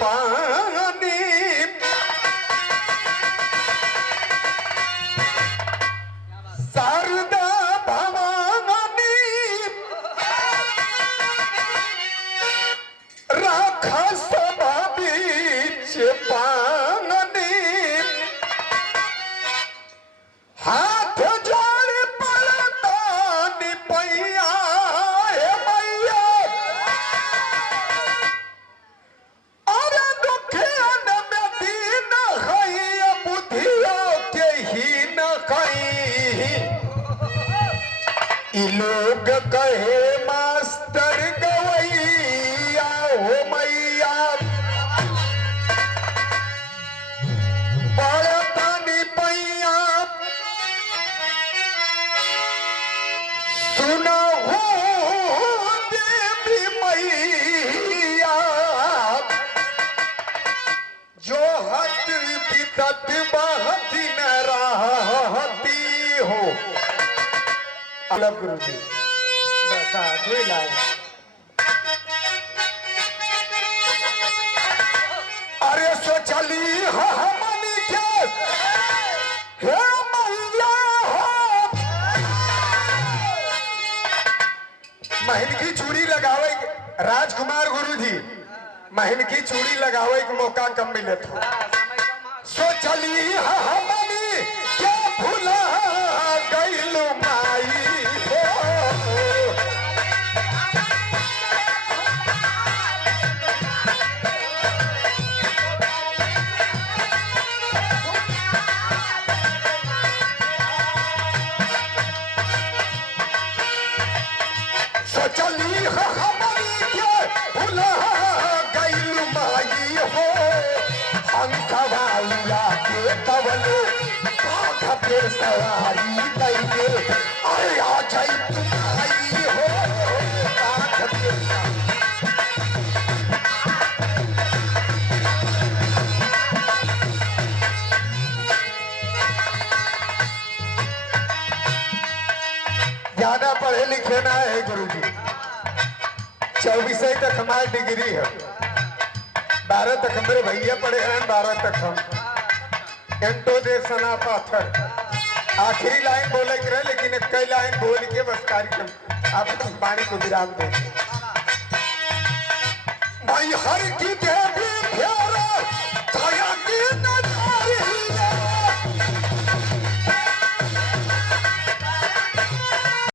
पानी शारदा भवानी राखा सभा बीच पानी हाथ जोड़ पड़तानी पैया हे मैया और दुखियन में दीन है बुधियो के ही न कहीं इ लोग कहे मास्टर गवैया हो मैया पड़तानी पैया सुना हो देवी मैया जो हद बिदत बहती न रहती हो। अलग गुरु जी बसा दुई लाइन अरे सोचली हमनी के हे मैया हो महन की चूड़ी लगावे राजकुमार गुरु जी महन की चूड़ी लगावे के मौका कम मिले था सोचली हमनी क्या भूला गइलू माई हो सोचली हमनी क्या भूला गइलू माई हो अंकवालिया के तवले बाघ पे सवारी लइके अरे आ जाई तुम्हारी हो बाघ पे ज्यादा पढ़े लिखे ना है गुरुजी 24 तक हमारी डिग्री है 12 तक मेरे भैया पढ़े हैं 12 तक हम घंटों दे सना पाथर आखिरी लाइन बोले करे लेकिन कई लाइन बोल के बस कार्यक्रम आप पानी को विराम देंगे भाई हर की